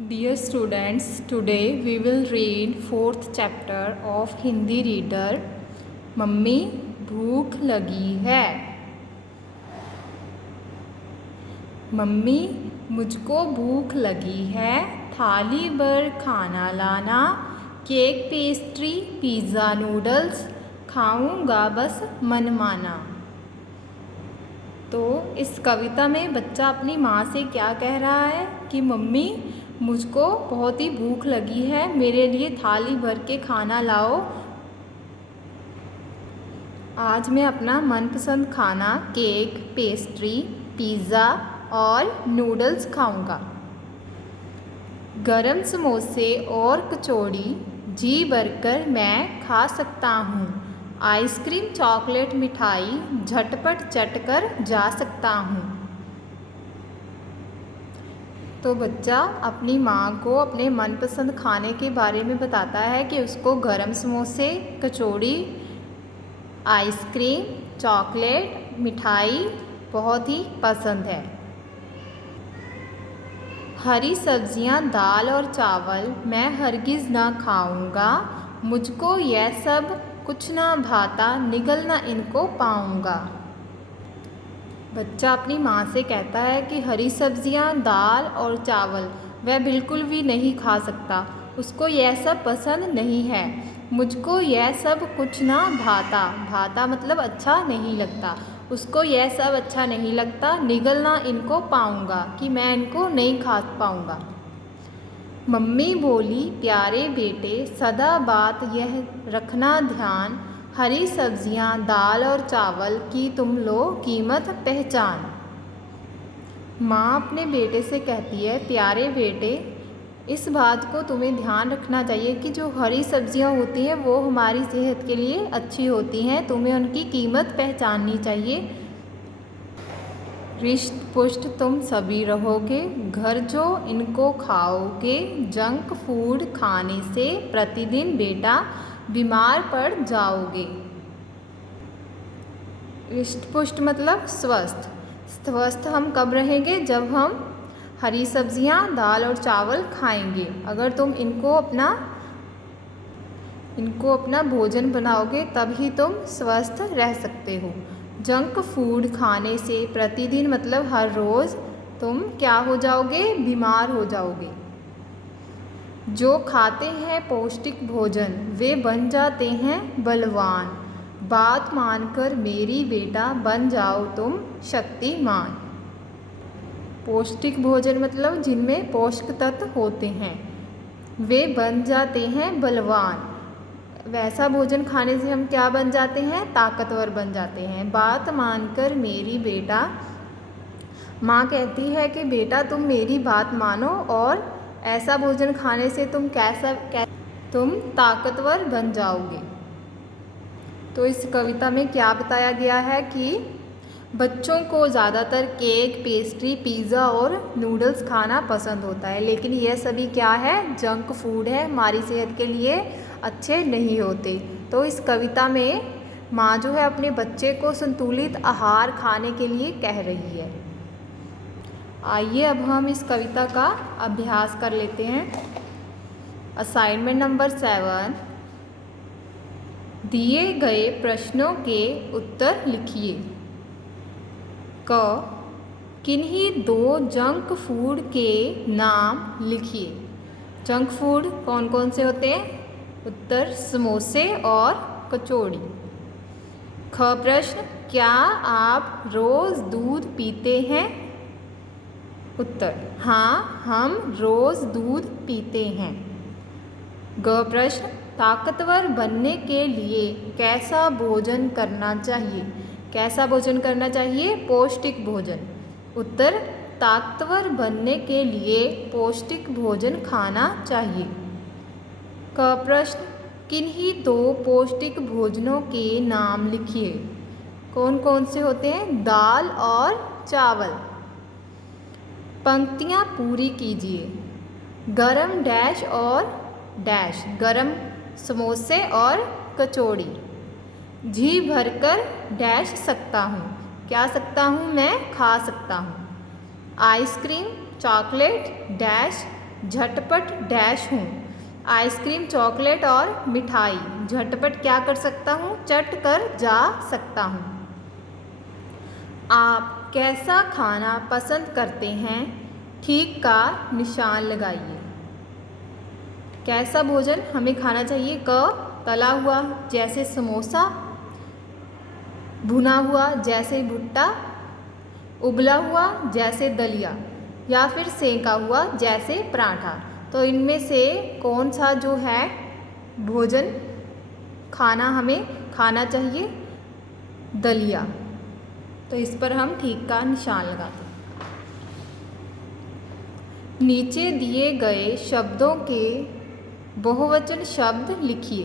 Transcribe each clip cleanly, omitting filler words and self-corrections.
Dear students, today we will read fourth chapter of Hindi reader. Mummy भूख लगी है। Mummy मुझको भूख लगी है, थाली भर खाना लाना, केक पेस्ट्री पिज़्ज़ा नूडल्स खाऊंगा बस मनमाना। तो इस कविता में बच्चा अपनी माँ से क्या कह रहा है कि मम्मी मुझको बहुत ही भूख लगी है, मेरे लिए थाली भर के खाना लाओ। आज मैं अपना मनपसंद खाना केक पेस्ट्री पिज़्ज़ा और नूडल्स खाऊंगा। गरम समोसे और कचौड़ी जी भरकर मैं खा सकता हूँ। आइसक्रीम चॉकलेट मिठाई झटपट चटकर जा सकता हूँ। तो बच्चा अपनी माँ को अपने मनपसंद खाने के बारे में बताता है कि उसको गरम समोसे कचौड़ी आइसक्रीम चॉकलेट मिठाई बहुत ही पसंद है। हरी सब्जियाँ दाल और चावल मैं हरगिज़ ना खाऊंगा, मुझको यह सब कुछ ना भाता, निगल ना इनको पाऊंगा। बच्चा अपनी माँ से कहता है कि हरी सब्जियाँ दाल और चावल वह बिल्कुल भी नहीं खा सकता, उसको यह सब पसंद नहीं है। मुझको यह सब कुछ ना भाता, भाता मतलब अच्छा नहीं लगता, उसको यह सब अच्छा नहीं लगता, निगल ना इनको पाऊंगा कि मैं इनको नहीं खा पाऊंगा। मम्मी बोली प्यारे बेटे सदा बात यह रखना ध्यान, हरी सब्जियां दाल और चावल की तुम लो कीमत पहचान। माँ अपने बेटे से कहती है प्यारे बेटे इस बात को तुम्हें ध्यान रखना चाहिए कि जो हरी सब्जियां होती हैं वो हमारी सेहत के लिए अच्छी होती हैं, तुम्हें उनकी कीमत पहचाननी चाहिए। रिष्ट पुष्ट तुम सभी रहोगे, घर जो इनको खाओगे, जंक फूड खाने से प्रतिदिन बेटा बीमार पड़ जाओगे। रिष्ट पुष्ट मतलब स्वस्थ, स्वस्थ हम कब रहेंगे जब हम हरी सब्जियां दाल और चावल खाएंगे। अगर तुम इनको अपना भोजन बनाओगे तभी तुम स्वस्थ रह सकते हो। जंक फूड खाने से प्रतिदिन मतलब हर रोज़ तुम क्या हो जाओगे, बीमार हो जाओगे। जो खाते हैं पौष्टिक भोजन वे बन जाते हैं बलवान, बात मानकर मेरी बेटा बन जाओ तुम शक्तिमान। पौष्टिक भोजन मतलब जिनमें पोषक तत्व होते हैं, वे बन जाते हैं बलवान। वैसा भोजन खाने से हम क्या बन जाते हैं, ताकतवर बन जाते हैं। बात मानकर मेरी बेटा, माँ कहती है कि बेटा तुम मेरी बात मानो और ऐसा भोजन खाने से तुम तुम ताकतवर बन जाओगे। तो इस कविता में क्या बताया गया है कि बच्चों को ज़्यादातर केक पेस्ट्री पिज़्ज़ा और नूडल्स खाना पसंद होता है, लेकिन यह सभी क्या है, जंक फूड है, हमारी सेहत के लिए अच्छे नहीं होते। तो इस कविता में माँ जो है अपने बच्चे को संतुलित आहार खाने के लिए कह रही है। आइए अब हम इस कविता का अभ्यास कर लेते हैं। असाइनमेंट नंबर 7, दिए गए प्रश्नों के उत्तर लिखिए। क किन्हीं दो जंक फूड के नाम लिखिए। जंक फूड कौन कौन से होते हैं? उत्तर समोसे और कचौड़ी। ख प्रश्न क्या आप रोज़ दूध पीते हैं? उत्तर हाँ, हम रोज़ दूध पीते हैं। ग प्रश्न ताकतवर बनने के लिए कैसा भोजन करना चाहिए? कैसा भोजन करना चाहिए? पौष्टिक भोजन। उत्तर ताकतवर बनने के लिए पौष्टिक भोजन खाना चाहिए। क प्रश्न किन्हीं दो पौष्टिक भोजनों के नाम लिखिए। कौन कौन से होते हैं? दाल और चावल। पंक्तियाँ पूरी कीजिए। गरम डैश और डैश, गरम समोसे और कचौड़ी। जी भरकर डैश सकता हूँ, क्या सकता हूँ मैं? खा सकता हूँ। आइसक्रीम चॉकलेट डैश झटपट डैश हूँ। आइसक्रीम, चॉकलेट और मिठाई। झटपट क्या कर सकता हूँ? चट कर जा सकता हूँ। आप कैसा खाना पसंद करते हैं? ठीक का निशान लगाइए। कैसा भोजन हमें खाना चाहिए? क तला हुआ जैसे समोसा, भुना हुआ जैसे भुट्टा, उबला हुआ जैसे दलिया, या फिर सेंका हुआ जैसे पराठा। तो इनमें से कौन सा जो है भोजन खाना हमें खाना चाहिए? दलिया। तो इस पर हम ठीक का निशान लगाते हैं। नीचे दिए गए शब्दों के बहुवचन शब्द लिखिए।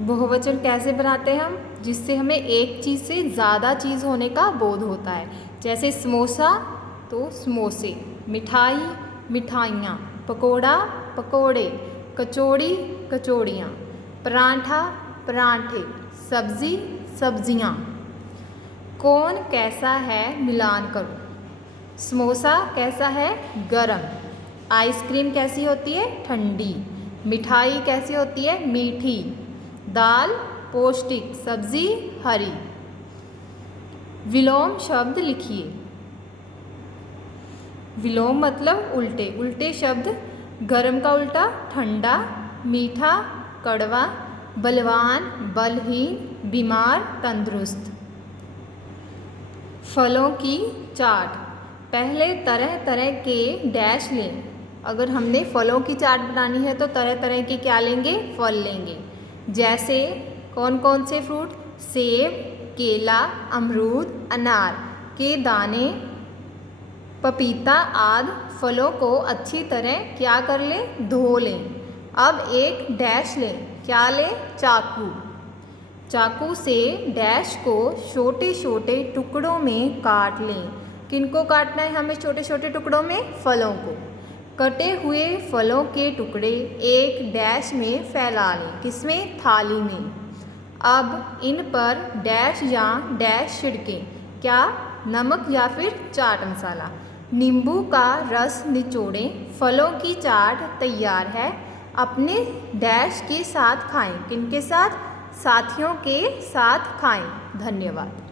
बहुवचन कैसे बनाते हैं हम? जिससे हमें एक चीज़ से ज़्यादा चीज़ होने का बोध होता है। जैसे समोसा तो समोसे, मिठाई मिठाइयाँ, पकोड़ा पकोड़े, कचौड़ी कचौड़ियाँ, पराठा पराठे, सब्जी सब्जियाँ। कौन कैसा है मिलान करो। समोसा कैसा है? गरम। आइसक्रीम कैसी होती है? ठंडी। मिठाई कैसी होती है? मीठी। दाल पौष्टिक, सब्जी हरी। विलोम शब्द लिखिए। विलोम मतलब उल्टे। उल्टे शब्द गरम का उल्टा ठंडा, मीठा कड़वा, बलवान बलहीन, बीमार तंदुरुस्त। फलों की चाट। पहले तरह तरह के डैश लें। अगर हमने फलों की चाट बनानी है तो तरह तरह के क्या लेंगे? फल लेंगे। जैसे कौन कौन से फ्रूट? सेब, केला, अमरूद, अनार के दाने, पपीता आदि फलों को अच्छी तरह क्या कर लें? धो लें। अब एक डैश लें। क्या लें? चाकू। चाकू से डैश को छोटे छोटे टुकड़ों में काट लें। किनको काटना है हमें छोटे छोटे टुकड़ों में? फलों को। कटे हुए फलों के टुकड़े एक डैश में फैला लें। किसमें? थाली में। अब इन पर डैश या डैश छिड़कें। क्या? नमक या फिर चाट मसाला। नींबू का रस निचोड़ें। फलों की चाट तैयार है। अपने डैश के साथ खाएं। किनके साथ? साथियों के साथ खाएं। धन्यवाद।